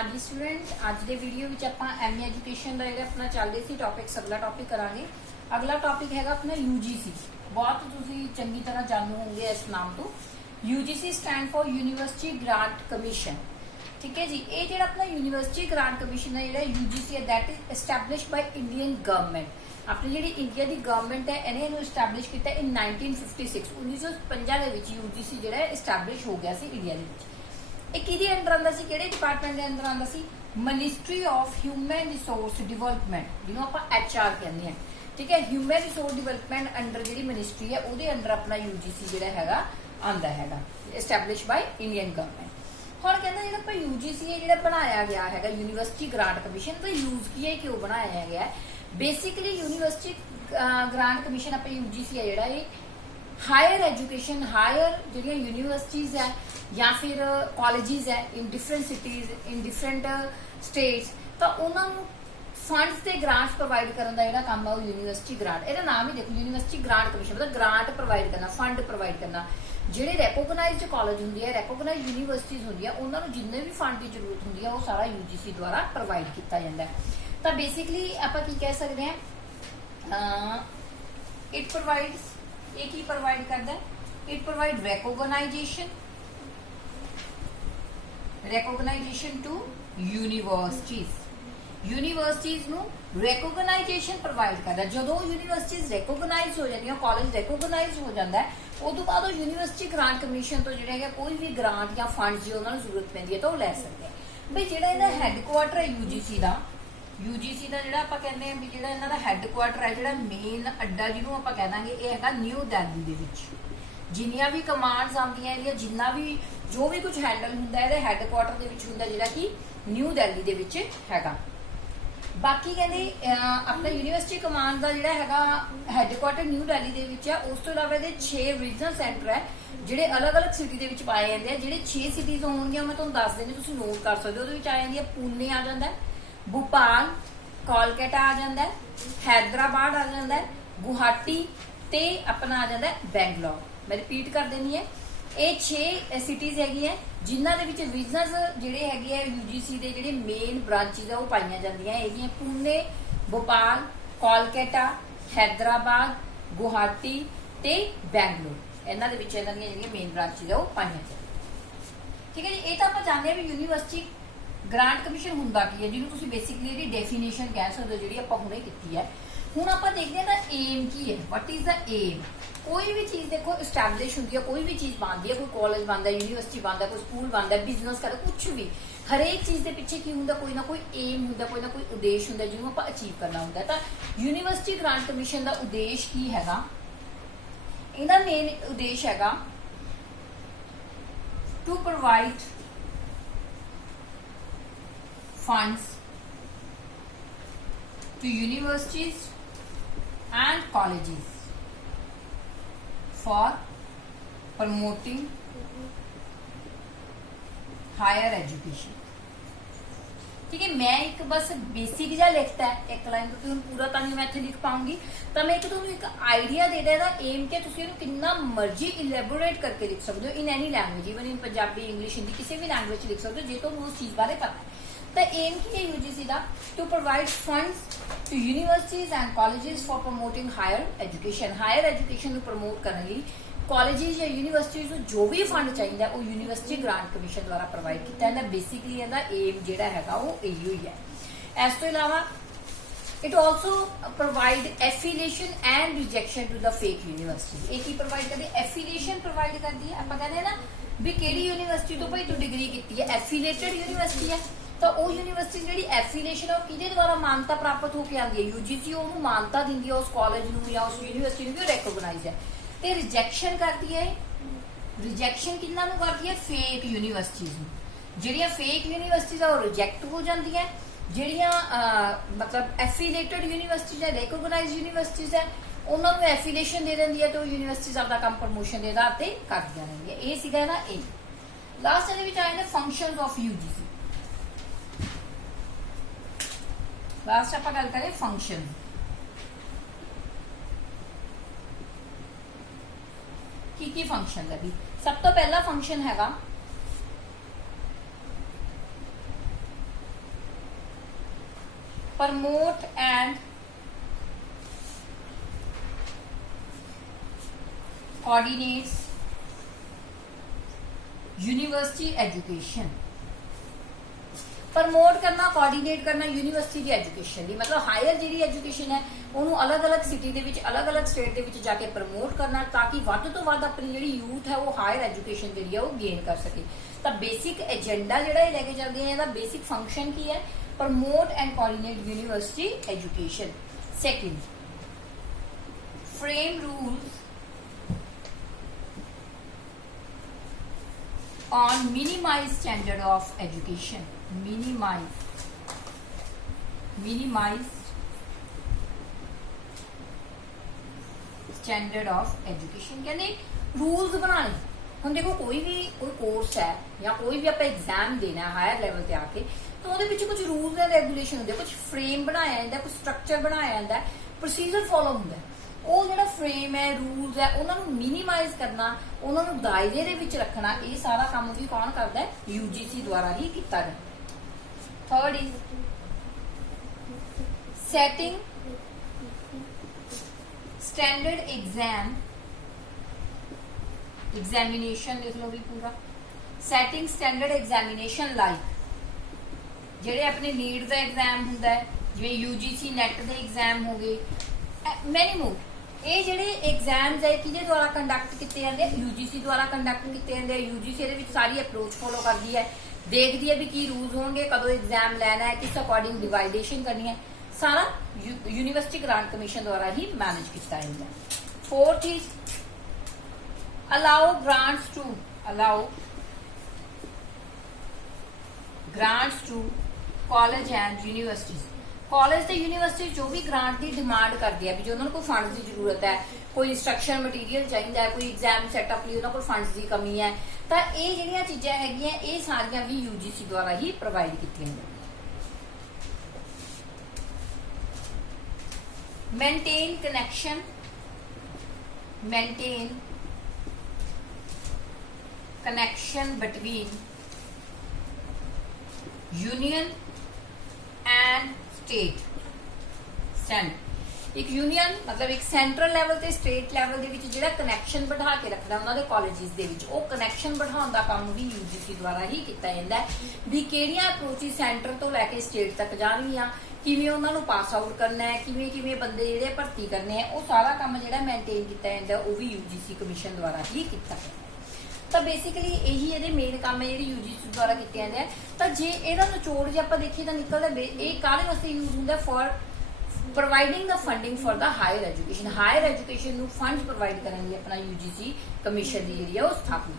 हाँ जी स्टूडेंट, अज के वीडियो में आप एमए एजुकेशन का जो अपना चल रही थी टॉपिक्स अगला टॉपिक करांगे। अगला टॉपिक है अपना यूजीसी। बहुत तुम चंगी तरह जानू होंगे इस नाम तो। UGC stand for university grant commission. ठीक है जी, ये जो अपना यूनिवर्सिटी ग्रांट कमीशन है जो यूजीसी है that is establish by Indian government. अपनी जी इंडिया की गवर्नमेंट है इन्हें एस्टैब्लिश किया इन 1956 1955 यूजीसी जो एस्टैब्लिश हो गया इंडिया के। एक अंडर आंदा सी किहड़े डिपार्टमेंट के अंदर आंदा सी ministry of human resource development जिन्होंं आपां एचआर कहते हैं। ठीक है, ह्यूमन रिसोर्स डिवेलपमेंट अंडर जी मिनिस्ट्री है वो अंडर अपना यूजीसी जो है आंदा है एस्टैब्लिश बाय इंडियन गवर्नमेंट। हुण कहंदे जिहड़ा यूजीसी है जो बनाया गया है यूनिवर्सिटी ग्रांट कमीशन तो यूज की है क्यों बनाया गया है। बेसिकली यूनिवर्सिटी ग्रांट कमीशन आप यूजीसी है जोड़ा हायर एजुकेशन हायर जो यूनिवर्सिटीज़ है या फिर कॉलेजेस है in different cities in different states तो उन्होंने फंड्स ते ग्रांट्स प्रोवाइड करने का काम है यूनिवर्सिटी ग्रांट। ਇਹਦਾ नाम ही देखो यूनिवर्सिटी ग्रांट कमीशन मतलब ग्रांट प्रोवाइड करना फंड प्रोवाइड करना। ਜਿਹੜੇ रैकोगनाइज्ड कॉलेज होंगे है रैकोगनाइज्ड यूनिवर्सिटीज़ होंगे उन्होंने जिन्ने भी फंड की जरूरत होंगी है वो सारा यूजीसी द्वारा प्रोवाइड किया जाता है। तो बेसिकली आप की कह सकते हैं इट प्रोवाइड्स ये की प्रोवाइड करता है it provide recognition to universities ਨੂੰ recognition प्रोवाइड करता है। जो यूनिवर्सिटीज़ recognize हो जाती कॉलेज recognize हो जाता है उस बाद यूनिवर्सिटी ग्रांट कमीशन तो जो कोई भी ग्रांट या फंड जो उन्होंने जरूरत पैंती है तो वो लै सकते हैं। बई जो हैडकुआटर है यूजीसी का जो आप कहते हैं भी जो इन्हों हैडकुआटर है जो मेन अड्डा जिन्होंने आप कह देंगे ये है न्यू दिल्ली के। जिन्नियां भी कमांड्स आंदियां जिन्ना भी जो भी कुछ हैंडल होंदा है हैडकुआटर होंदा कि न्यू दिल्ली के हैगा। बाकी कहते अपना यूनिवर्सिटी कमांड का जोड़ा है हैडकुआटर न्यू दिल्ली के उस तो इलावा ये 6 रीजनल सेंटर है जोड़े अलग अलग सिटी के पाए जाते हैं। जो 6 सिटीज़ होंगे मैं तुहानूं दस देनी तुसीं नोट कर सकते हो। वो आ जाती है पुणे आ जाता है भोपाल कोलकाता आ जाता है हैदराबाद आ जाता है गुवाहाटी ते अपना आ जाता है बैंगलोर। मैं रिपीट कर देनी है ये 6 सिटीज़ हैगी है जिन्हों के रीजनस जोड़े है यूजीसी के जोड़े मेन ब्रांचिज है वो पाई जाती पुणे भोपाल कोलकाता हैदराबाद गुवाहाटी ते बैंगलोर इन्हों मेन ब्रांचिज है वो पाई जाती। ठीक है जी, ये तो आप जानते हैं भी यूनिवर्सिटी ग्रांट कमीशन होंदा की है जिन्होंने बेसिकली डेफिनेशन कह सकते हो जी आप हुणे की है। हुण आप देखते हैं ना एम की है वट इज़ द एम। कोई भी चीज़ देखो इस्टैबलिश होंगी है कोई भी चीज़ बनती है कोई कॉलेज बनता है यूनिवर्सिटी बनता है कोई स्कूल बनता है बिजनेस करता कुछ भी हरेक चीज़ के पिछे की होंगे कोई ना कोई एम होंगे कोई ना कोई उद्देश्य होंगे जिन्होंं आप अचीव करना होंगे। तो यूनिवर्सिटी ग्रांट कमीशन का उद्देश्य की है इहदा मेन उद्देश्य है to provide funds to universities and colleges for promoting higher education। ठीक है, मैं एक बस बेसिक जा लिखता है एक लाइन तो पूरा तो नहीं मैं इत्थे लिख पाऊंगी तो मैं एक आइडिया दे देना एम के कितना मर्जी इलेबोरेट करके लिख सकते हो in any language even in Punjabi English Hindi किसी भी लैंग्वेज लिख सकते हो जो तुम उस चीज़ बारे पता है। तो एम की है यूजीसी का to provide funds to universities and colleges for promoting higher education. Higher education को प्रमोट करने लिए कॉलेजेस या यूनिवर्सिटीज़ को जो भी फंड चाहिए वो यूनिवर्सिटी ग्रांट कमीशन द्वारा प्रोवाइड किया जाता। बेसिकली इहदा एम जिहड़ा हैगा वो इहो ही है। इस तो इलावा it also provide affiliation and rejection to the fake university. एक ही प्रोवाइड करती है एफिलेशन प्रोवाइड करती है। आप कहते हैं ना भी किहड़ी यूनिवर्सिटी तो भाई तू डिग्री की है एफिलेटेड यूनिवर्सिटी है तो वो यूनिवर्सिटी जी एफिलेशन है किहदे द्वारा मानता प्राप्त होकर आती है यूजीसी उन्होंने मानता दी है उस कॉलेज में या उस यूनिवर्सिटी में रैकोगनाइज है। तो रिजेक्शन करती है रिजेक्शन किन्ना करती है फेक यूनिवर्सिटीज़ जिहड़ियां फेक यूनिवर्सिटीज़ है वो रिजेक्ट हो जाती है। जिहड़ियां मतलब एफिलेटेड यूनिवर्सिटीज़ है रैकोगनाइज यूनिवर्सिटीज़ है उन्होंने एफिलेशन दे देंदी है तो यूनिवर्सिटीज़ अपना काम प्रमोशन के आधार पर करदियां रहंदियां। ये सीगा ना ए लास्ट दे विच आए ने फंक्शनस ऑफ यूजीसी। लास्ट आप गल करें फंक्शन की फंक्शन है भी सब तो पहला फंक्शन हैगा promote and coordinates university education। Promote ਕਰਨਾ, ਕੋਆਰਡੀਨੇਟ ਕਰਨਾ ਯੂਨੀਵਰਸਿਟੀ ਦੀ ਐਜੂਕੇਸ਼ਨ ਦੀ, ਮਤਲਬ ਹਾਇਰ ਜਿਹੜੀ ਐਜੂਕੇਸ਼ਨ ਹੈ ਉਹਨੂੰ ਅਲੱਗ-ਅਲੱਗ ਸਿਟੀ ਦੇ ਵਿੱਚ, ਅਲੱਗ-ਅਲੱਗ ਸਟੇਟ ਦੇ ਵਿੱਚ ਜਾ ਕੇ ਪ੍ਰਮੋਟ ਕਰਨਾ, ਤਾਂ ਕਿ ਵੱਧ ਤੋਂ ਵੱਧ ਆਪਣੀ ਜਿਹੜੀ ਯੂਥ ਹੈ ਉਹ ਹਾਇਰ ਐਜੂਕੇਸ਼ਨ ਜਿਹੜੀ ਹੈ ਉਹ ਗੇਨ ਕਰ ਸਕੇ। ਤਾਂ ਬੇਸਿਕ ਏਜੰਡਾ ਜਿਹੜਾ ਇਹ ਲੈ ਕੇ ਚੱਲਦੇ ਆ, ਇਹਦਾ ਬੇਸਿਕ ਫੰਕਸ਼ਨ ਕੀ ਹੈ? Promote and coordinate university education. Second, frame rules on minimize standard of education। minimize standard of education ਕਹਿੰਦੇ ਰੂਲਸ ਬਣਾਣੇ। ਹੁਣ ਦੇਖੋ ਕੋਈ ਕੋਰਸ ਹੈ ਜਾਂ ਕੋਈ ਵੀ ਆਪਾਂ ਐਗਜ਼ਾਮ ਦੇਣਾ ਹੈ ਹਾਇਰ ਲੈਵਲ ਤੇ ਆ ਕੇ, ਤਾਂ ਉਹਦੇ ਵਿੱਚ ਕੁਝ ਰੂਲਸ ਐਂਡ ਰੈਗੂਲੇਸ਼ਨ ਹੁੰਦੇ, ਕੁਝ ਫਰੇਮ ਬਣਾਇਆ ਜਾਂਦਾ, ਕੁਝ ਸਟਰਕਚਰ ਬਣਾਇਆ ਜਾਂਦਾ, ਪ੍ਰੋਸੀਜਰ ਫੋਲੋ ਹੁੰਦਾ। ਉਹ ਜਿਹੜਾ ਫਰੇਮ ਹੈ, ਰੂਲਸ ਹੈ, ਉਹਨਾਂ ਨੂੰ ਮਿਨੀਮਾਈਜ਼ ਕਰਨਾ, ਉਹਨਾਂ ਨੂੰ ਦਾਇਰੇ ਦੇ ਵਿੱਚ ਰੱਖਣਾ, ਇਹ ਸਾਰਾ ਕੰਮ ਵੀ ਕੌਣ ਕਰਦਾ ਹੈ? UGC ਦੁਆਰਾ ਹੀ ਕੀਤਾ ਜਾਂਦਾ। Third is setting standard examination, ਲਿਖ ਲਓ ਵੀ ਪੂਰਾ। ਸੈਟਿੰਗ ਸਟੈਂਡਰਡ ਐਗਜ਼ਾਮੀਨੇਸ਼ਨ ਲਾਈਕ ਜਿਹੜੇ ਆਪਣੇ ਨੀਟ ਦਾ ਐਗਜ਼ਾਮ ਹੁੰਦਾ ਹੈ, ਜਿਵੇਂ UGC ਨੈਟ ਦੇ ਐਗਜ਼ਾਮ ਹੋ ਗਏ, ਮੈਨੀ ਮੋਰ। ਇਹ ਜਿਹੜੇ ਐਗਜ਼ਾਮਸ ਹੈ ਕਿਹਦੇ ਦੁਆਰਾ ਕੰਡਕਟ ਕੀਤੇ ਜਾਂਦੇ ਆ? UGC ਦੁਆਰਾ ਕੰਡਕਟ ਕੀਤੇ ਜਾਂਦੇ ਆ। UGC ਇਹਦੇ ਵਿੱਚ ਸਾਰੀ ਅਪਰੋਚ ਫੋਲੋ ਕਰਦੀ ਹੈ, ਦੇਖਦੀ ਹੈ ਵੀ ਕੀ ਰੂਲਸ ਹੋਣਗੇ, ਕਦੋਂ ਐਗਜ਼ਾਮ ਲੈਣਾ ਹੈ, ਕਿਸ ਅਕੋਰਡਿੰਗ ਡਿਵਾਈਡੇਸ਼ਨ ਕਰਨੀ ਹੈ, ਸਾਰਾ ਯੂਨੀਵਰਸਿਟੀ ਗ੍ਰਾਂਟ ਕਮਿਸ਼ਨ ਦੁਆਰਾ ਹੀ ਮੈਨੇਜ ਕੀਤਾ ਜਾਂਦਾ ਹੈ। Fourth is allow grants to college and universities। College ਤੇ ਯੂਨੀਵਰਸਿਟੀ ਜੋ ਵੀ ਗ੍ਰਾਂਟ ਦੀ ਡਿਮਾਂਡ ਕਰਦੀ ਹੈ, ਵੀ ਜੋ ਉਹਨਾਂ ਨੂੰ ਕੋਈ ਫੰਡਸ ਦੀ ਜ਼ਰੂਰਤ ਹੈ, ਕੋਈ ਇੰਸਟਰਕਸ਼ਨ ਮਟੀਰੀਅਲ ਚਾਹੀਦਾ ਹੈ, ਕੋਈ ਐਗਜ਼ਾਮ ਸੈਟਅਪ ਲਈ ਉਹਨਾਂ ਕੋਲ ਫੰਡਸ ਦੀ ਕਮੀ ਹੈ, ਤਾਂ ਇਹ ਜਿਹੜੀਆਂ ਚੀਜ਼ਾਂ ਹੈਗੀਆਂ ਇਹ ਸਾਰੀਆਂ ਵੀ UGC ਦੁਆਰਾ ਹੀ ਪ੍ਰੋਵਾਈਡ ਕੀਤੀਆਂ ਜਾਂਦੀਆਂ। Maintain connection between union and state. ਇੱਕ ਯੂਨੀਅਨ ਮਤਲਬ ਇੱਕ ਸੈਂਟਰਲ ਲੈਵਲ ਤੇ ਸਟੇਟ ਲੈਵਲ ਦੇ ਵਿੱਚ ਜਿਹੜਾ ਕਨੈਕਸ਼ਨ ਬਿਠਾ ਕੇ ਰੱਖਣਾ ਉਹਨਾਂ ਦੇ ਕਾਲਜਿਸ ਦੇ ਵਿੱਚ, ਉਹ ਕਨੈਕਸ਼ਨ ਬਿਠਾਉਣ ਦਾ ਕੰਮ ਵੀ UGC ਦੁਆਰਾ ਹੀ ਕੀਤਾ ਜਾਂਦਾ ਹੈ। ਵੀ ਕਿਹੜੀਆਂ ਅਪਰੋਚਿਸ ਸੈਂਟਰ ਤੋਂ ਲੈ ਕੇ ਸਟੇਟ ਤੱਕ ਜਾਣਗੀਆਂ, ਕਿਵੇਂ ਉਹਨਾਂ ਨੂੰ ਪਾਸ ਆਊਟ ਕਰਨਾ ਹੈ, ਕਿਵੇਂ ਬੰਦੇ ਜਿਹੜੇ ਭਰਤੀ ਕਰਨੇ ਆ, ਉਹ ਸਾਰਾ ਕੰਮ ਜਿਹੜਾ ਮੇਨਟੇਨ ਕੀਤਾ ਜਾਂਦਾ ਉਹ ਵੀ UGC ਕਮਿਸ਼ਨ ਦੁਆਰਾ ਹੀ ਕੀਤਾ ਜਾਂਦਾ। ਤਾਂ ਬੇਸਿਕਲੀ ਇਹੀ ਇਹਦੇ ਮੇਨ ਕੰਮ ਹੈ ਜਿਹੜੇ UGC ਦੁਆਰਾ ਕੀਤੇ ਜਾਂਦੇ ਆ। ਤਾਂ ਜੇ ਇਹਦਾ ਨਿਚੋੜ ਜੇ ਆਪਾਂ ਦੇਖੀਏ ਤਾਂ ਨਿਕਲਦਾ ਇਹ ਕਾਹਦੇ ਵਾਸਤੇ ਯੂਜ਼ ਹੁੰਦਾ? For providing the funding for the higher education. Higher education ਨੂੰ ਫੰਡ ਪ੍ਰੋਵਾਈਡ ਕਰਨ ਲਈ ਆਪਣਾ UGC ਕਮਿਸ਼ਨ ਦੀ ਜਿਹੜੀ ਹੈ ਉਹ ਸਥਾਪਨਾ